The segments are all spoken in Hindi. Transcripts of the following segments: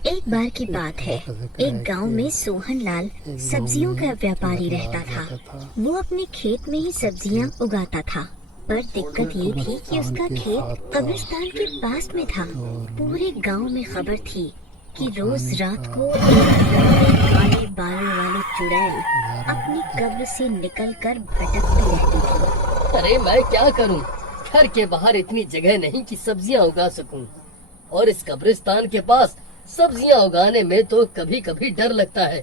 एक बार की बात है। एक गांव में सोहन लाल सब्जियों का व्यापारी रहता था। वो अपने खेत में ही सब्जियां उगाता था, पर दिक्कत ये थी कि उसका खेत कब्रिस्तान के पास में था। पूरे गांव में खबर थी कि रोज रात को एक लंबे काले बालों वाली चुड़ैल अपनी कब्र से निकलकर भटकती रहती थी। अरे मैं क्या करूं? घर के बाहर इतनी जगह नहीं कि सब्जियां उगा सकूं, और इस कब्रिस्तान के पास सब्जियां उगाने में तो कभी कभी डर लगता है,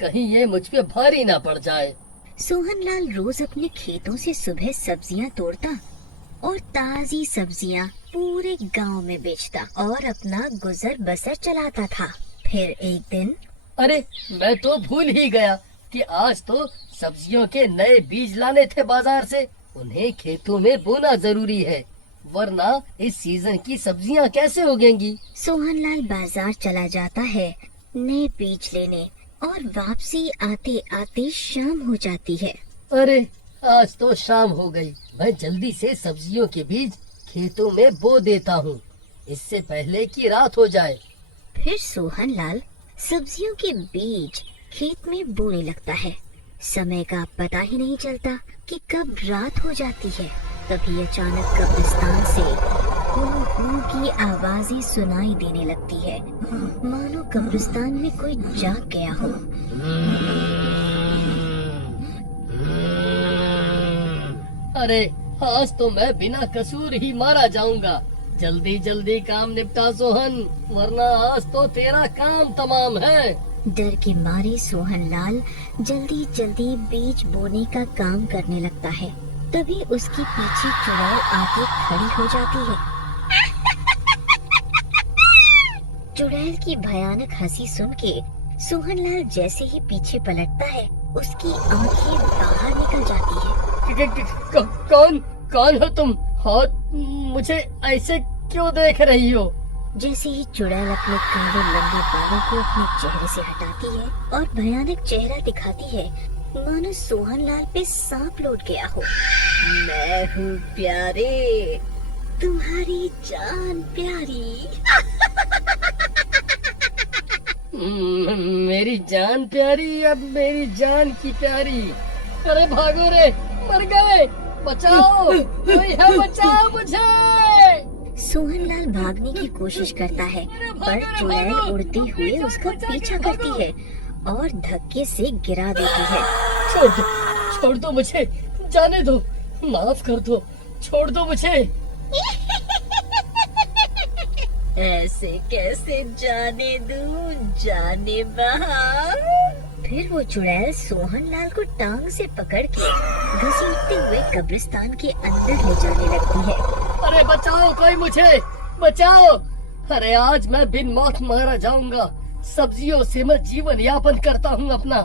कहीं ये मुझ पे भारी ना पड़ जाए। सोहन लाल रोज अपने खेतों से सुबह सब्जियां तोड़ता और ताजी सब्जियां पूरे गांव में बेचता और अपना गुजर बसर चलाता था। फिर एक दिन अरे मैं तो भूल ही गया कि आज तो सब्जियों के नए बीज लाने थे बाजार से। उन्हें खेतों में बोना जरूरी है, वरना इस सीजन की सब्जियां कैसे उगेंगी। सोहन लाल बाजार चला जाता है नए बीज लेने, और वापसी आते आते शाम हो जाती है। अरे आज तो शाम हो गई। मैं जल्दी से सब्जियों के बीज खेतों में बो देता हूँ, इससे पहले कि रात हो जाए। फिर सोहन लाल सब्जियों के बीज खेत में बोने लगता है। समय का पता ही नहीं चलता कि कब रात हो जाती है। तभी अचानक कब्रिस्तान से हू हू की आवाजें सुनाई देने लगती है, मानो कब्रिस्तान में कोई जाग गया हो। अरे आज तो मैं बिना कसूर ही मारा जाऊंगा। जल्दी जल्दी काम निपटा सोहन, वरना आज तो तेरा काम तमाम है। डर के मारे सोहन लाल जल्दी जल्दी बीज बोने का काम करने लगता है। तभी उसके पीछे चुड़ैल आके खड़ी हो जाती है। चुड़ैल की भयानक हंसी सुन के सोहन लाल जैसे ही पीछे पलटता है, उसकी आंखें बाहर निकल जाती है। कौन कौन हो तुम? और मुझे ऐसे क्यों देख रही हो? जैसे ही चुड़ैल अपने काले लंबे बालों को अपने चेहरे से हटाती है और भयानक चेहरा दिखाती है, मानो सोहन लाल पे सांप लौट गया हो। मैं हूँ प्यारे, तुम्हारी जान प्यारी। मेरी जान प्यारी, अब मेरी जान की प्यारी। अरे भागो रे, मर गए, बचाओ, कोई है, बचाओ मुझे। सोहन लाल भागने की कोशिश करता है, पर चुड़ैल उड़ते हुए उसका पीछा करती है और धक्के से गिरा देती है। छोड़ दो मुझे, जाने दो, माफ कर दो, छोड़ दो मुझे। ऐसे कैसे जाने दूं, जाने बहार। फिर वो चुड़ैल सोहन लाल को टांग से पकड़ के घसीटते हुए कब्रिस्तान के अंदर ले जाने लगती है। अरे बचाओ, कोई मुझे बचाओ। अरे आज मैं बिन मौत मारा जाऊंगा। सब्जियों से मैं जीवन यापन करता हूँ अपना,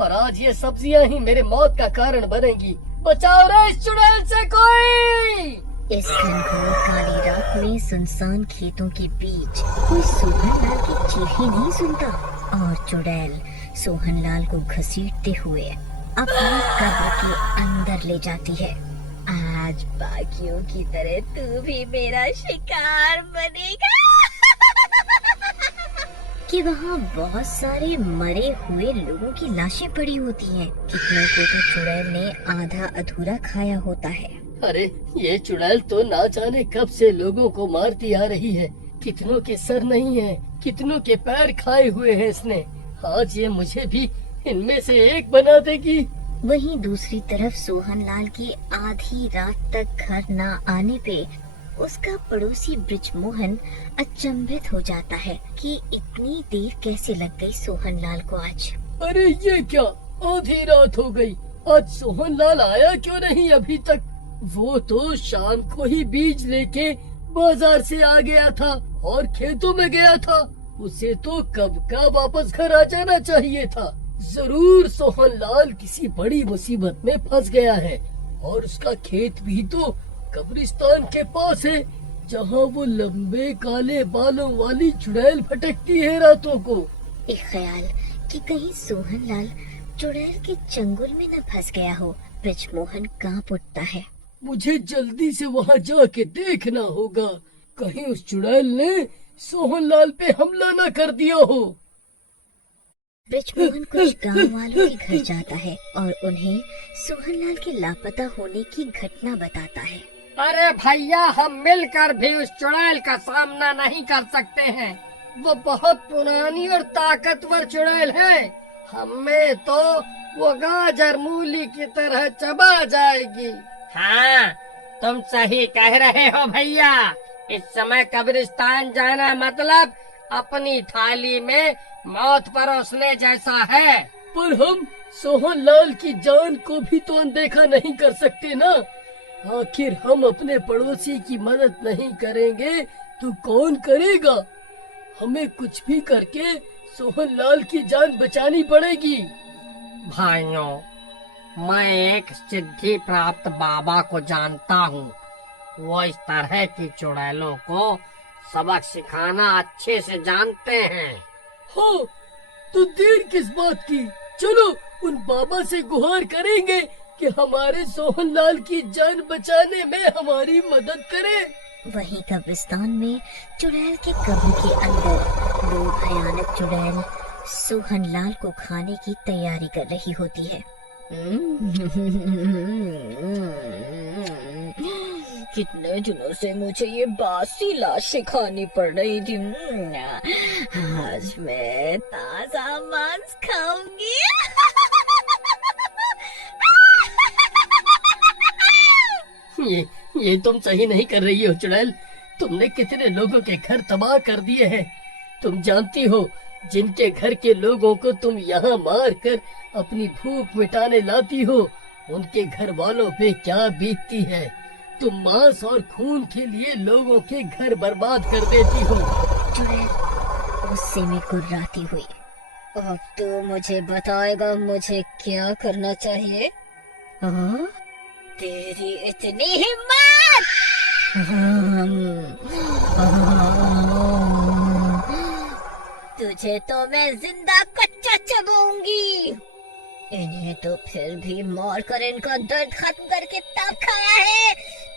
और आज ये सब्जियाँ ही मेरे मौत का कारण बनेंगी। बचाओ रे इस चुड़ैल से कोई। इस घनघोर काली रात में सुनसान खेतों के बीच कोई सोहन लाल की चीखें नहीं सुनता, और चुड़ैल सोहन लाल को घसीटते हुए अपनी कब्र के अंदर ले जाती है। आज बाकियों की तरह तू भी मेरा शिकार बनेगा। कि वहाँ बहुत सारे मरे हुए लोगों की लाशें पड़ी होती हैं। कितनों को तो चुड़ैल ने आधा अधूरा खाया होता है। अरे ये चुड़ैल तो ना जाने कब से लोगों को मारती आ रही है। कितनों के सर नहीं है, कितनों के पैर खाए हुए हैं इसने। आज ये मुझे भी इनमें से एक बना देगी। वहीं दूसरी तरफ सोहन लाल की आधी रात तक घर न आने पे उसका पड़ोसी ब्रिजमोहन अचंभित हो जाता है कि इतनी देर कैसे लग गई सोहन लाल को आज। अरे ये क्या, आधी रात हो गई, आज सोहन लाल आया क्यों नहीं अभी तक? वो तो शाम को ही बीज लेके बाजार से आ गया था और खेतों में गया था। उसे तो कब का वापस घर आ जाना चाहिए था। जरूर सोहन लाल किसी बड़ी मुसीबत में फंस गया है, और उसका खेत भी तो कब्रिस्तान के पास है, जहाँ वो लंबे काले बालों वाली चुड़ैल भटकती है रातों को। एक ख्याल कि कहीं सोहन लाल चुड़ैल के चंगुल में न फंस गया हो, ब्रिजमोहन कांप उठता है। मुझे जल्दी से वहाँ जाके देखना होगा, कहीं उस चुड़ैल ने सोहनलाल पे हमला न कर दिया हो। ब्रिजमोहन कुछ गांव वालों के घर जाता है और उन्हें सोहनलाल के लापता होने की घटना बताता है। अरे भैया, हम मिलकर भी उस चुड़ैल का सामना नहीं कर सकते हैं। वो बहुत पुरानी और ताकतवर चुड़ैल है। हमें तो वो गाजर मूली की तरह चबा जाएगी। हाँ, तुम सही कह रहे हो भैया। इस समय कब्रिस्तान जाना मतलब अपनी थाली में मौत परोसने जैसा है। पर हम सोहनलाल की जान को भी तो अनदेखा नहीं कर सकते ना। आखिर हम अपने पड़ोसी की मदद नहीं करेंगे तो कौन करेगा। हमें कुछ भी करके सोहनलाल की जान बचानी पड़ेगी। भाइयों, मैं एक सिद्धि प्राप्त बाबा को जानता हूँ। वो इस तरह की चुड़ैलों को सबक सिखाना अच्छे से जानते हैं। हो तो देर किस बात की, चलो उन बाबा से गुहार करेंगे कि हमारे सोहनलाल की जान बचाने में हमारी मदद करें। वहीं कब्रिस्तान में चुड़ैल के कब्र के अंदर दो भयानक चुड़ैल सोहनलाल को खाने की तैयारी कर रही होती है। कितने दिनों से मुझे ये बासी लाशें खानी पड़ रही थी। आज मैं ताजा मांस खाऊंगी। ये तुम सही नहीं कर रही हो चुड़ैल। तुमने कितने लोगों के घर तबाह कर दिए हैं। तुम जानती हो जिनके घर के लोगों को तुम यहाँ मार कर अपनी भूख मिटाने लाती हो, उनके घर वालों पे क्या बीतती है। तुम मांस और खून के लिए लोगों के घर बर्बाद कर देती हो। चुड़ैल गुस्से में गुर्राती हुई, अब तो मुझे बताएगा मुझे क्या करना चाहिए। हाँ? तेरी इतनी हिम्मत! तुझे तो मैं जिंदा कच्चा चबाऊंगी। इन्हें तो फिर भी मार कर इनका दर्द खत्म करके तब खाया है।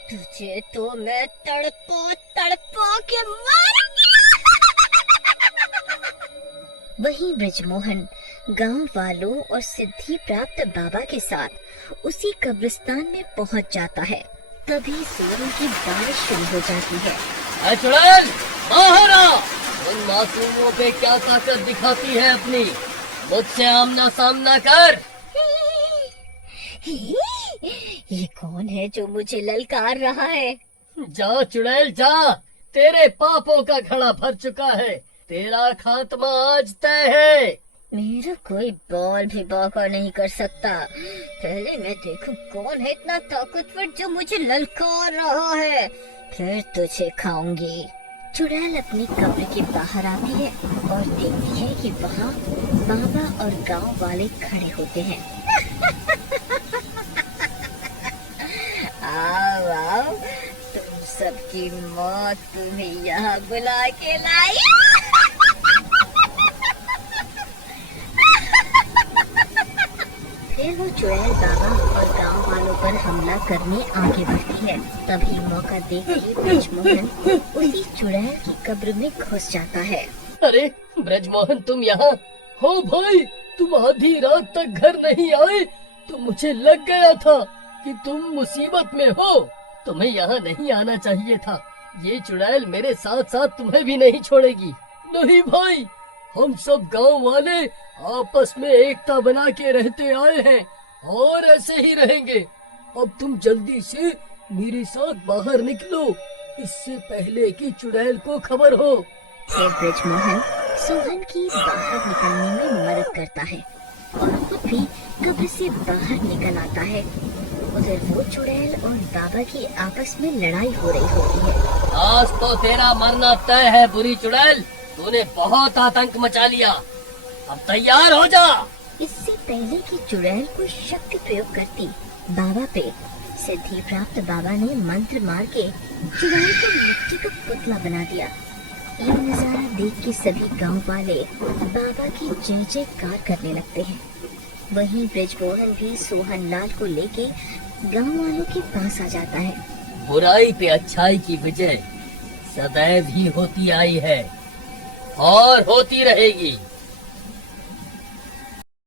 तुझे तो मैं तड़पा तड़पा के मारूंगी। वहीं ब्रिजमोहन गांव वालों और सिद्धि प्राप्त बाबा के साथ उसी कब्रिस्तान में पहुंच जाता है। तभी सूर्य की बारिश शुरू हो जाती है। चुड़ैल बाहर आ! उन मासूमों पे क्या ताकत दिखाती है अपनी, मुझसे आमना सामना कर। ये कौन है जो मुझे ललकार रहा है? जा चुड़ैल जा, तेरे पापों का घड़ा भर चुका है। तेरा खात्मा आज तय है। मेरा कोई बॉल भी बाका नहीं कर सकता। पहले मैं देखूं कौन है इतना ताकतवर जो मुझे ललकार रहा है, फिर तुझे खाऊंगी। चुड़ैल अपनी कब्र के बाहर आती है और देखती है कि वहाँ बाबा और गांव वाले खड़े होते हैं। आओ आओ, तुम सबकी मौत तुम्हें यहाँ बुला के लाई। फिर वो चुड़ैल बाबा और गांव वालों पर हमला करने आगे बढ़ती है। तभी मौका देख के ब्रिजमोहन उसी चुड़ैल की कब्र में घुस जाता है। अरे ब्रजमोहन, तुम यहाँ हो भाई? तुम आधी रात तक घर नहीं आए तो मुझे लग गया था कि तुम मुसीबत में हो। तुम्हें यहाँ नहीं आना चाहिए था। ये चुड़ैल मेरे साथ साथ तुम्हें भी नहीं छोड़ेगी। नहीं भाई, हम सब गांव वाले आपस में एकता बना के रहते आए हैं और ऐसे ही रहेंगे। अब तुम जल्दी से मेरे साथ बाहर निकलो, इससे पहले कि चुड़ैल को खबर हो। फिर ब्रिजमोहन सोहन की बाहर निकलने में मदद करता है और खुद भी कब्र से बाहर निकल आता है। उधर वो चुड़ैल और बाबा की आपस में लड़ाई हो रही होती है। आज तो तेरा मरना तय है बुरी चुड़ैल। तूने बहुत आतंक मचा लिया, अब तैयार हो जा। इससे पहले कि चुड़ैल कोई शक्ति प्रयोग करती बाबा पे, सिद्धि प्राप्त बाबा ने मंत्र मार के चुड़ैल को मिट्टी का पुतला बना दिया। ये नजारा देख के सभी गांव वाले बाबा की जय जयकार करने लगते हैं। वहीं ब्रिजमोहन भी सोहनलाल को लेके गांव वालों के पास आ जाता है। बुराई पे अच्छाई की विजय, सदैव ही होती आई है और होती रहेगी।